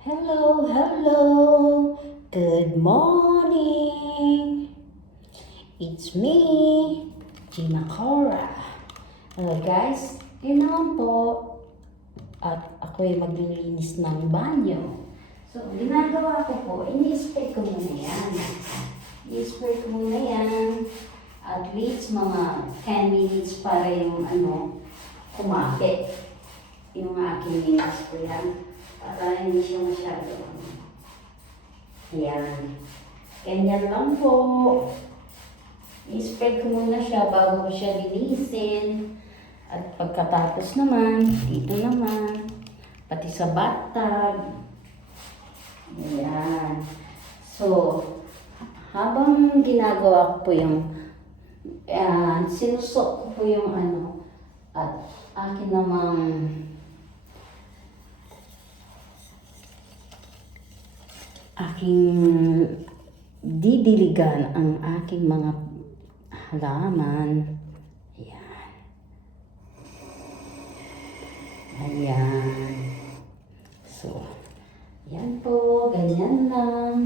Hello, hello. Good morning. It's me, Gina Cora. Hello guys, yun naman po. At ako'y maglilinis ng banyo. So, ginagawa ko po, ini-spray ko muna yan. I-spray ko muna yan. At least mga 10 minutes para yung kumapit. Yung aking in-spray yan. Para hindi siya masyado. Ayan. Ganyan lang po. I-spread ko muna siya bago ko siya linisin. At pagkatapos naman, dito naman, pati sa bathtub. Ayan. So, habang ginagawa ko po yung, sinusok ko po yung at akin namang didiligan ang aking mga halaman. Ayan. Ayan. So, yan po. Ganyan lang.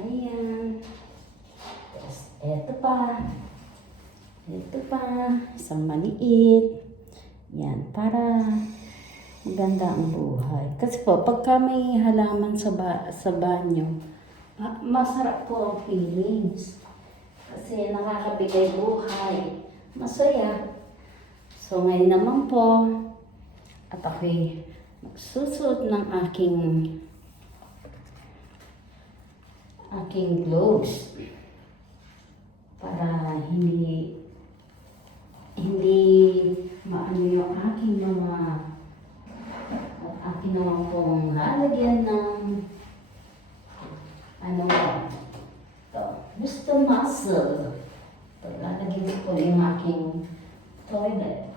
Ayan. Tapos, eto pa. Ito pa. Isang maliit. Yan. Para maganda ang buhay. Kasi po, pagka may halaman sa banyo, masarap po ang feelings. Kasi nakakabigay buhay. Masaya. So, ngayon naman po, at ako'y magsusuot ng aking gloves. Para hindi maano yung aking mga akin naman pong lalagyan ng gusto muscle. Lalagyan ko yung aking toilet.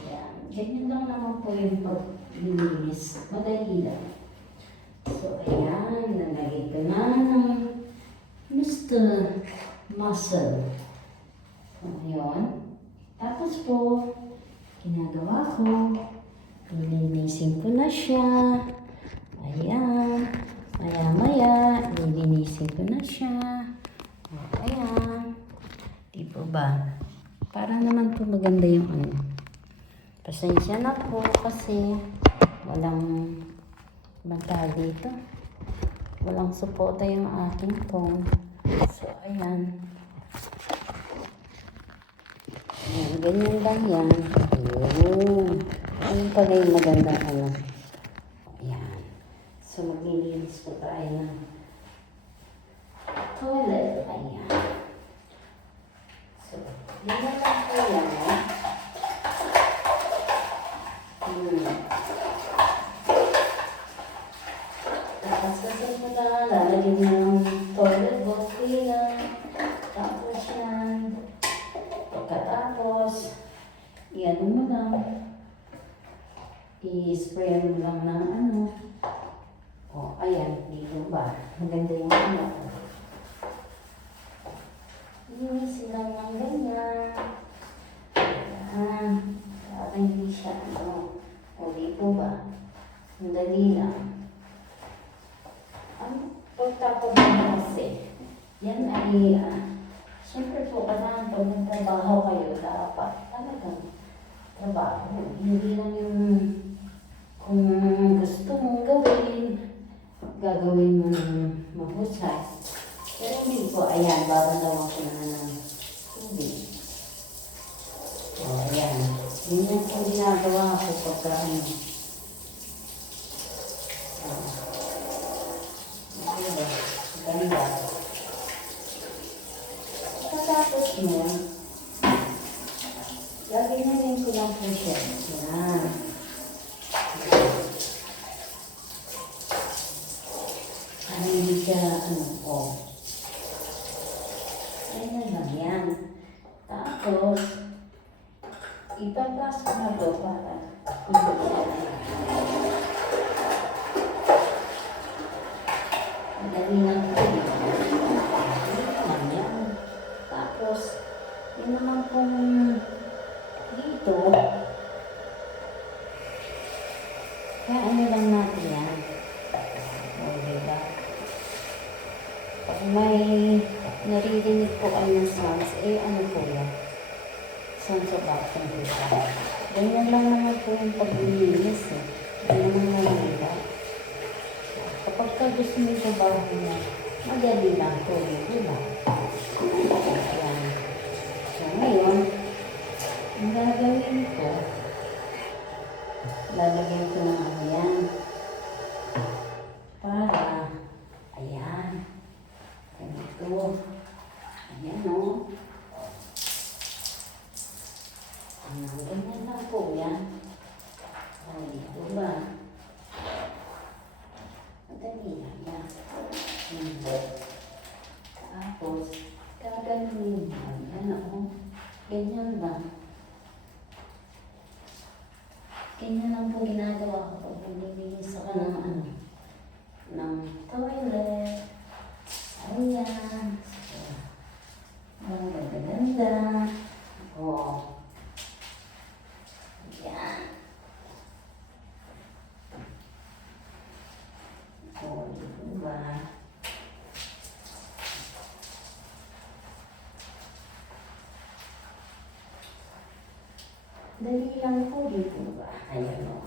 Yan. Ganyan lang naman po yung paglilinis. Madali lang. So, ayan. Nalagay ko na ng Mr. Muscle. So, ngayon. Tapos po, ginagawa ko, lilinisin ko na siya. Ayan. Maya-maya, lilinisin ko na siya. Ayan. Di po ba? Parang naman po maganda yung Pasensya na po kasi walang magtawag dito. Walang suporta yung aking phone. So, ayan. Ayan, ganyan lang yan. Ayun. Ayun pala yung maganda Ayan. So, maglilinis po tayo ng toilet. Ayan. So, yan lang po yan. Tapos kasi mo na, lalagyan na ng toilet bowl cleaner. Tapos yan. Pagkatapos, iyan mo lang. I-spray mo lang ng ayan, dito ba? Maganda yung linisin lang ng ganyan. Ayan. Para hindi siya dito ba? Sandali lang. Ang pagtapos mo kasi, yan ay, siyempre po, kailangan pag nagtrabaho kayo, dapat talagang trabaho. Hindi lang yung kung gusto mong gagawin mo ng mahusay. Pero hindi po, ayan, babandawan ko na ng tubig. O, ayan. Yun yung po ginagawa ko pagka ganda. Pagkatapos mo, gagawin ko lang po siya. Yan. Hindi siya, Ayan lang yan. Tapos, ipaglas ko na ito para madali lang ito. Ayan yan. Tapos, yun naman kung dito, kaya lang natin yan. may naririnig po kayo ng sounds, ano po yan? Sounds of action po siya. Ganyan lang naman po yung paglilinis eh. Hindi naman nalita. Kapag ka gusto mo yung bago niya, madali lang po rin, diba? Ayan. So ngayon, ang gagawin ko, lalagyan ko ng yan. Para, ayan. Ganito. Ayan o. Ganyan lang po yan. Ay, ito ba? Madali lang yan. Tapos, gaganunin mo. Yan o. Ganyan lang. Ganyan lang po ginagawa ko pag naglilinis ako ng toilet. Ayan. Ang ganda-ganda. O. Ayan. O, diba? Dali lang po dito ba? Ayan o.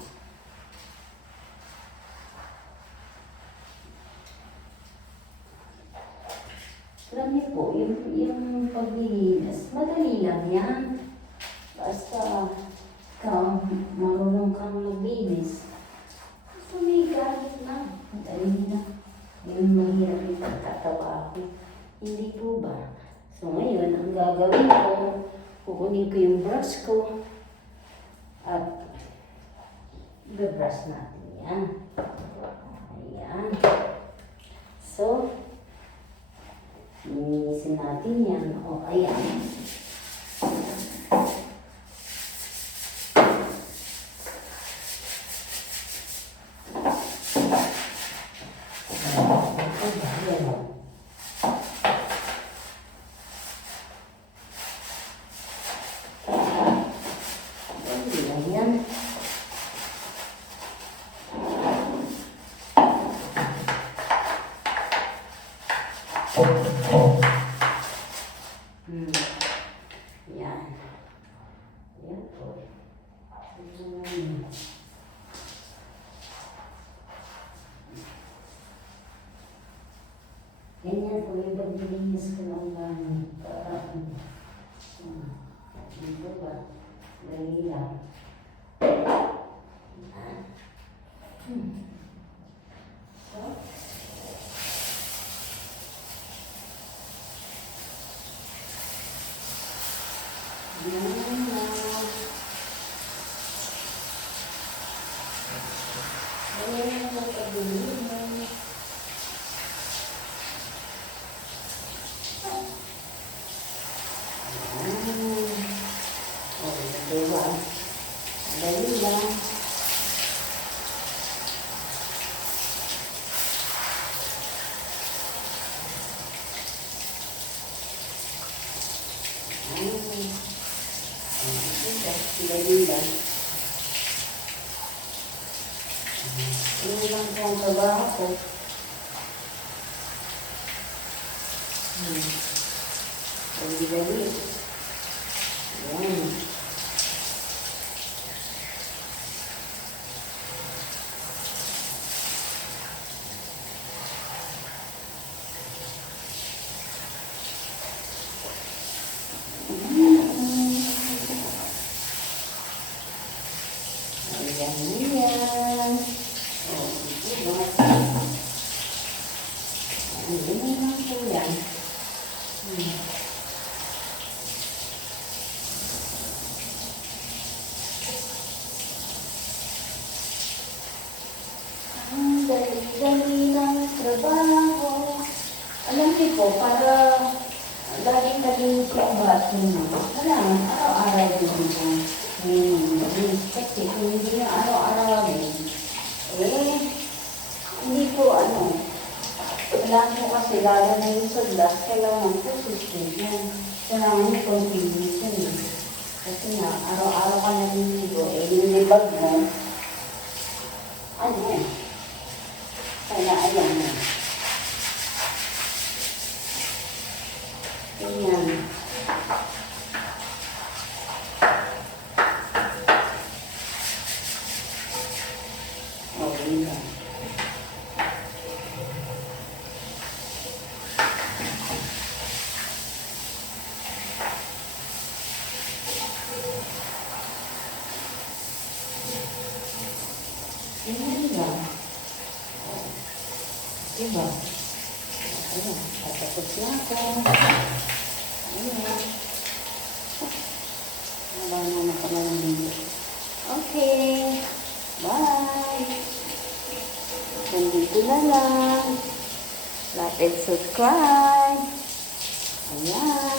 Alam niyo po, yung paglilinis, madali lang yan. Basta marunong kang maglinis. Basta may gamit na. Madali na. Yung mahirap yung pagkatawa ko. Hindi po ba? So ngayon, ang gagawin ko, kukunin ko yung brush ko. At i-brush natin yan. Ayan. So, linisin natin yan. O, ayan. Ayan. Yan. Yan po. Ganyan po yung paglilinis ko ng gamit. Dito ba? Dali lang. So, dali lang. Dali lang. Yun lang po ang trabaho ko. Dali-dali. Ayan. Ayan. Oh, diba? Ayan lang po yan. Ang dali-dali ng trabaho. Alam niyo po, para laging nalinis yung bathroom mo. Kailangan araw-araw din mo. Kasi kung hindi na araw-araw hindi po kailangan po kasi lalo na yung sudlas, kailangan po consistent yan. Kailangan yung continuation Kasi nga, araw-araw ka naliligo, yung libag mo, kaya ayan Ayan. Ayan lang. Diba? Ayan. Tatapos na ako. Ayan. Wala na nakamay ng video. Okay. Bye. Nandito na lang. Like and subscribe. Ayan.